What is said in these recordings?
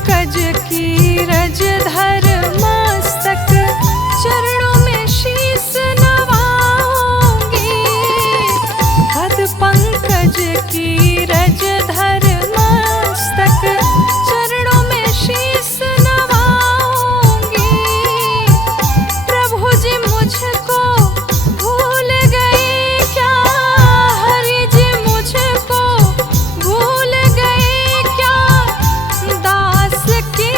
पंकज की रज धर मस्तक, चरणों में शीस नवाऊंगी। पद पंकज की रज धर मस्तक, चरणों में शीस नवाऊंगी। प्रभु जी मुझको भूल गए क्या, हरि जी मुझको भूल गए क्या, दास की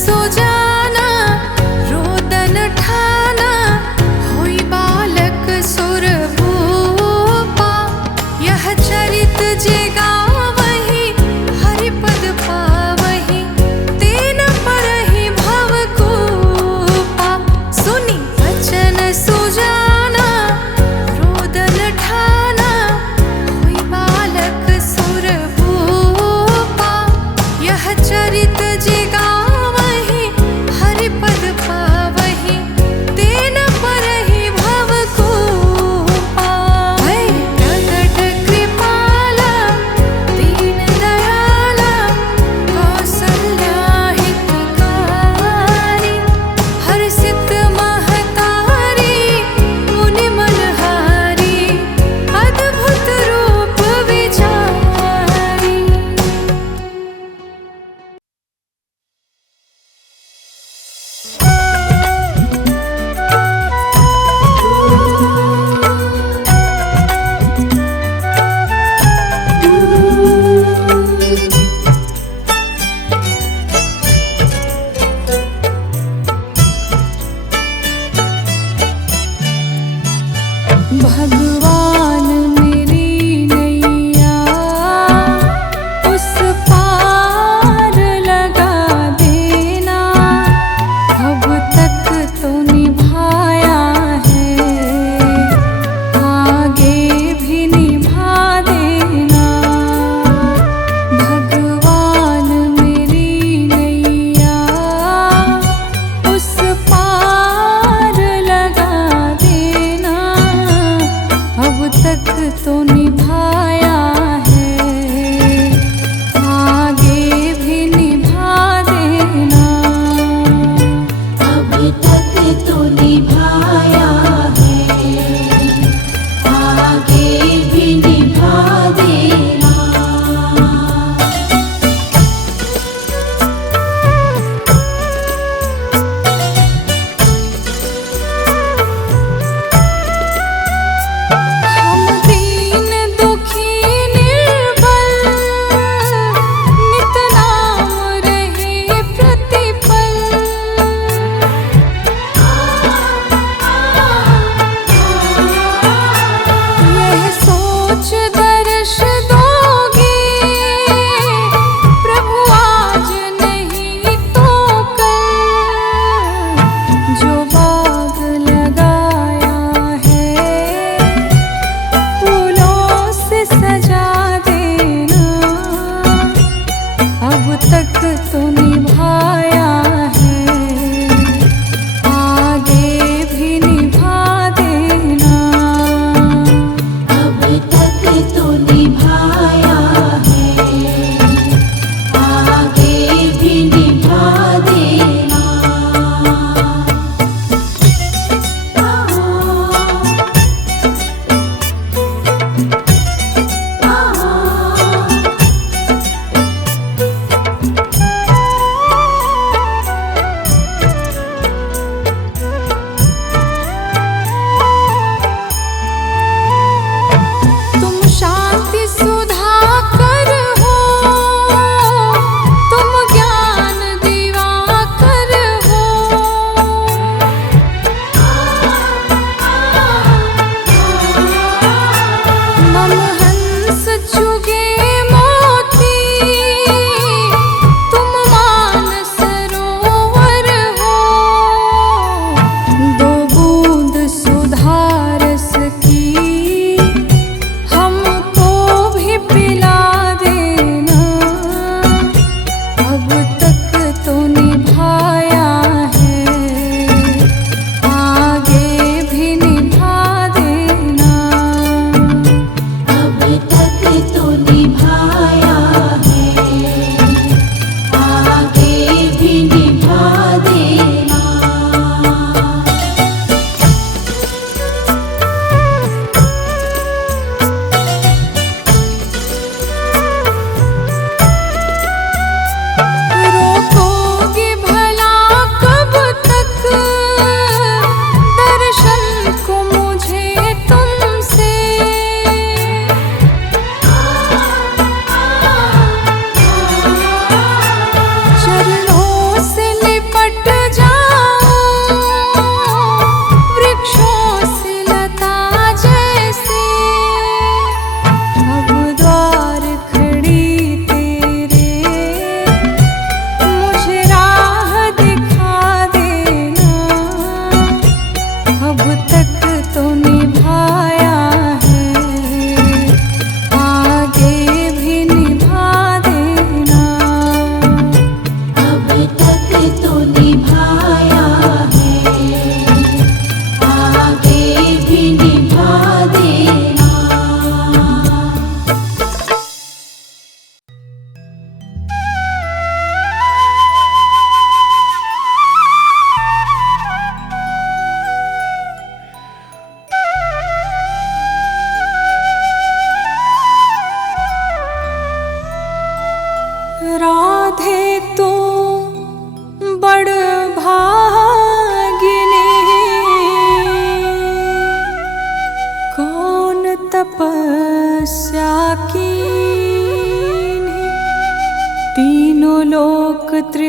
सुजाना रोदन ठाना होई बालक सुर भूपा। यह चरित जे गावहि हरिपद पावहि तेन परहि भवकूपा। सुनि वचन सुजाना रोदन ठाना होई बालक सुर भूपा। यह चरित जे गावहि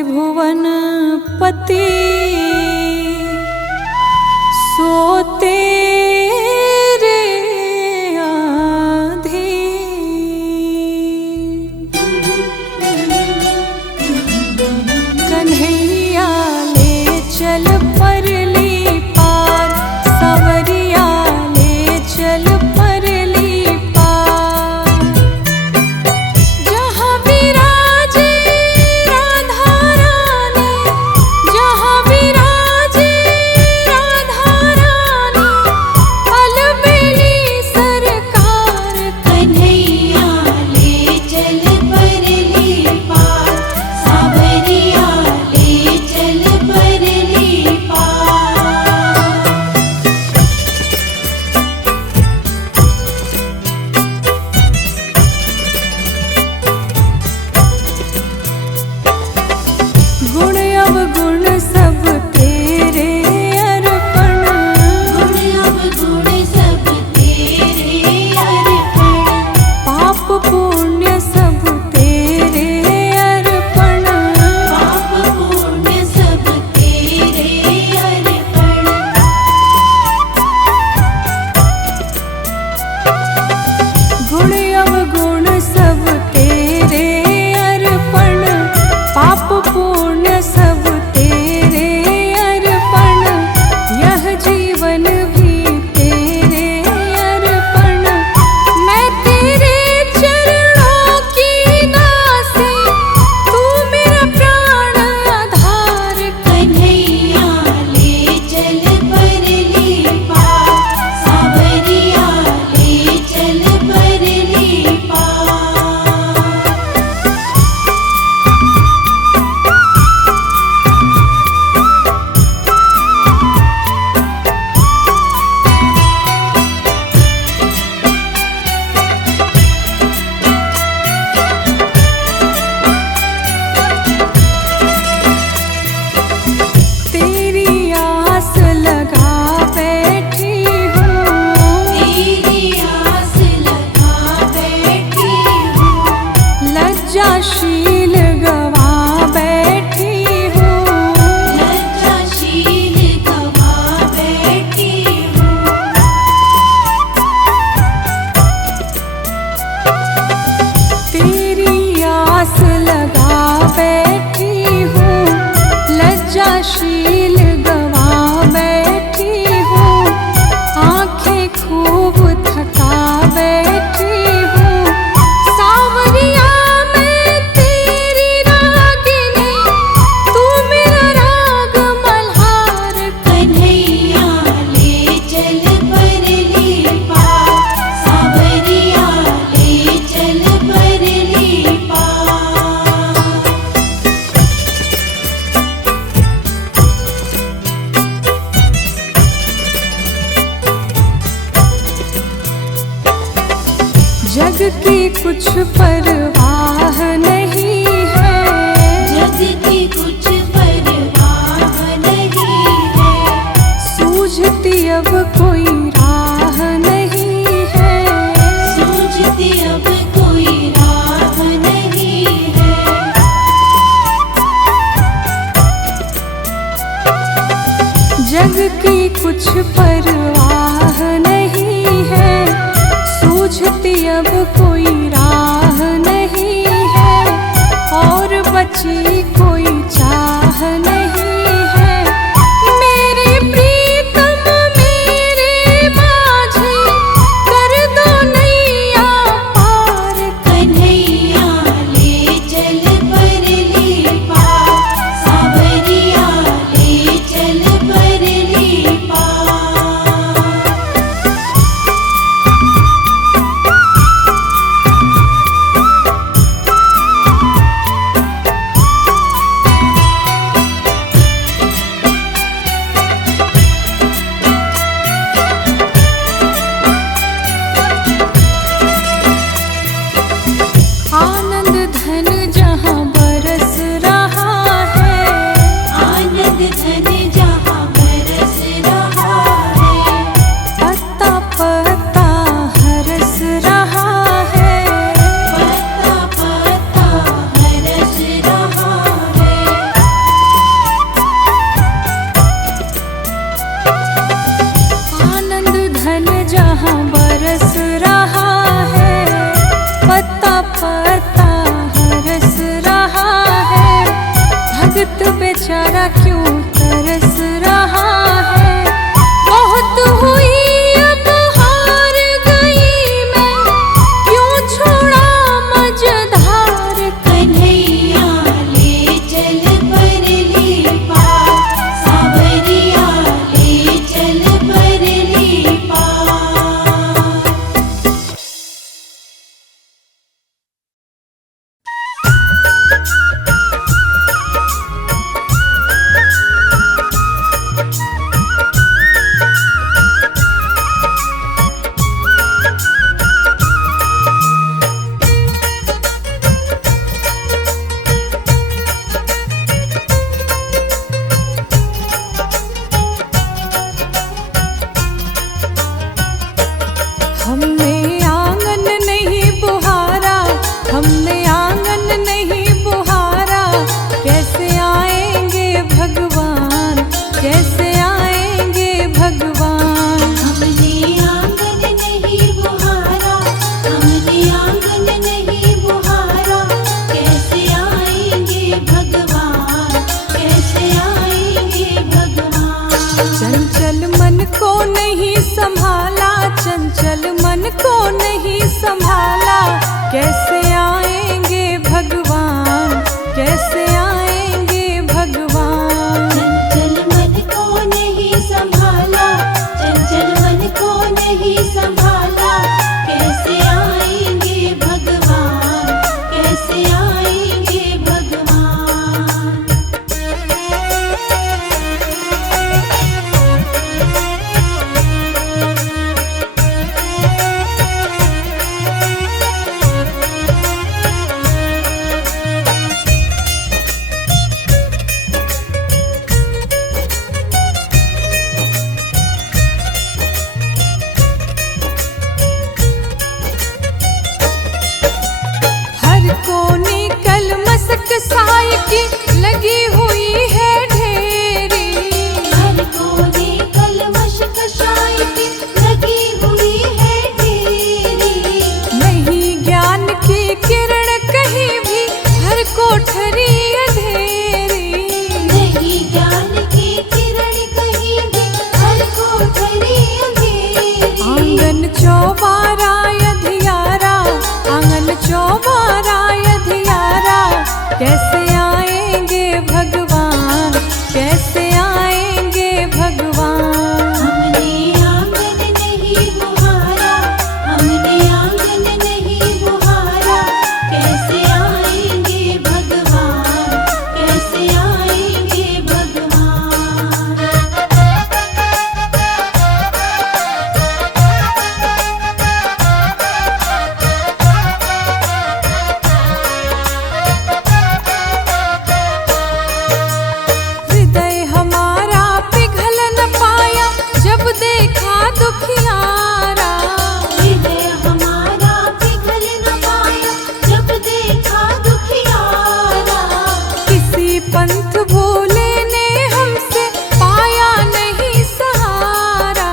त्रिभुवन पति सोते रे आधीन। कन्हैया ले चल परली पार, सांवरिया ले चल परली पार। जहाँ विराजे राधा रानी, जहाँ विराजे राधा रानी, अलबेली सरकार। कन्हैया ले चल परली पार, सांवरिया ले चल परली पार। गुण अवगुण सब तेरे अर्पण, गुण अवगुण सब तेरे अर्पण, पाप पुण्य सब तेरे अर्पण। पाप पुण्य सब तेरे अर्पण। गुण अवगुण सब तेरे अर्पण, पाप पुण्य सब तेरे अर्पण। यह जीवन भी तेरे अर्पण। मैं तेरे चरणों की दासी, तू मेरा प्राण आधार। कन्हैया ले चल परली पार, सांवरिया ले चल परली पार। तेरी आस लगा बैठी हूँ, तेरी आस लगा बैठी हूँ, लज्जाशील गवा बैठी हूँ। लज्जाशील गवा बैठी हूँ। तेरी आस लगा बैठी हूँ, लज्जाशील गवा बैठी हूँ। आंखें खूब थका बैठी हूँ। सांवरिया मैं तेरी रागिनी, तू मेरा राग मल्हार। कन्हैया ले चल परली पार, सांवरिया ले चल परली पार। जग की कुछ परवाह नहीं है, जग की कुछ परवाह नहीं है, सूझती अब कोई राह नहीं है। सूझती अब कोई राह नहीं है। जग की कुछ परवाह नहीं है, सूझती अब कोई राह नहीं है। और बची कोई चाह नहीं है। मेरे प्रीतम मेरे माझी, कर दो नैया पार। कन्हैया ले चल परली पार, सांवरिया ले चल परली पार। चंचल मन को नहीं संभाला, चंचल मन को नहीं संभाला, कैसे आएंगे भगवान, कैसे आएंगे भगवान। चंचल मन को नहीं संभाला, चंचल मन को नहीं संभाला, कैसे आएंगे भगवान, कैसे आएंगे भगवान। हर कोने कलमसक साई की लगी हुई है ढेरी, हर कोने कलमश कशाय की लगी हुई है ढेरी। नहीं ज्ञान की किरण कहीं भी, हर कोठरी अंधेरी। नहीं ज्ञान की किरण कहीं भी, हर कोठरी अंधेरी। आंगन चौबारा अधियारा, आंगन चौबारा अधियारा, कैसे आएंगे भगवान, कैसे आएंगे भगवान। हमने आंगन नहीं बुहारा, हमने आंगन नहीं बुहारा, कैसे आएंगे भगवान, कैसे आएंगे भगवान। हृदय हमारा पिघल न पाया, जब देखा दुखियारा। हृदय हमारा पिघल न पाया, जब देखा दुखियारा। किसी पंथ भोले ने हमसे पाया नहीं सहारा।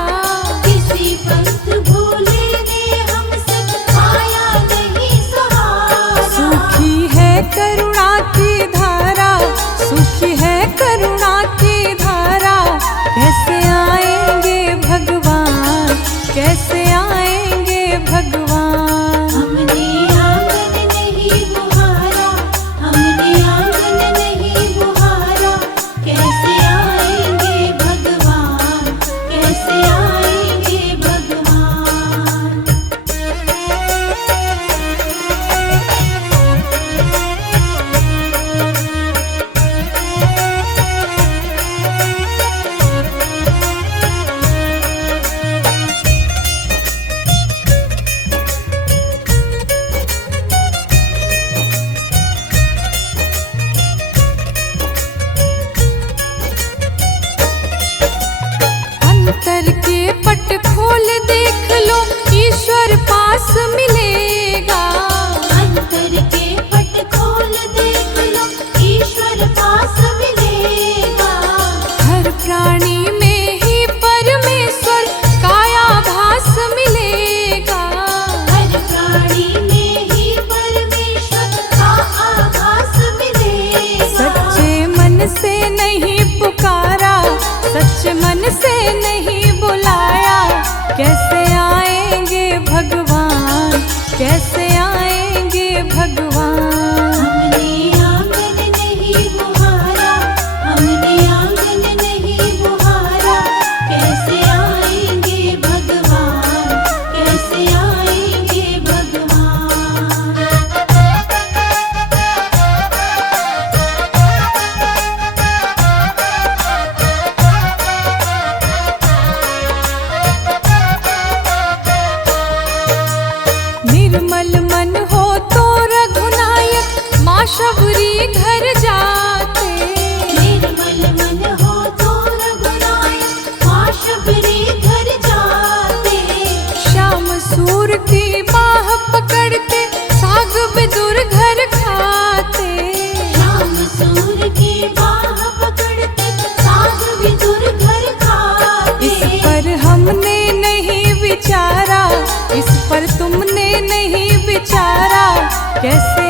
किसी पंथ भोले ने हमसे पाया नहीं सहारा। सूखी है करुणा की धारा, सूखी है करुणा की धारा, कैसे आएंगे भगवान, कैसे आएंगे भगवान। हमने आंगन नहीं बुहारा, हमने आंगन नहीं बुहारा, कैसे आएंगे भगवान, कैसे आएंगे भगवान। अंतर के पट खोल देख लो, ईश्वर पास मिलेगा। अंतर के पट खोल देख लो, ईश्वर पास मिलेगा। हर प्राणी में ही परमेश्वर काया भास मिलेगा। हर प्राणी में ही परमेश्वर का आभास मिलेगा। सच्चे मन से नहीं पुकारा, सच्चे मन से नहीं बुलाया, कैसे आएंगे भगवान, कैसे आएंगे भगवान। हमने आंगन नहीं बुहारा, हमने आंगन नहीं बुहारा, कैसे आएंगे भगवान, कैसे आएंगे भगवान। निर्मल मन हो तो रघुनायक, माँ शबरी घर जाते। निर्मल मन हो तो रघुनायक, माँ शबरी घर जाते। श्याम सूर की बाह पकड़ते, साग विदुर घर खाते। श्याम सूर की बाह पकड़ते, साग विदुर घर खाते। इस पर हमने नहीं विचारा, इस पर तुमने नहीं विचारा, कैसे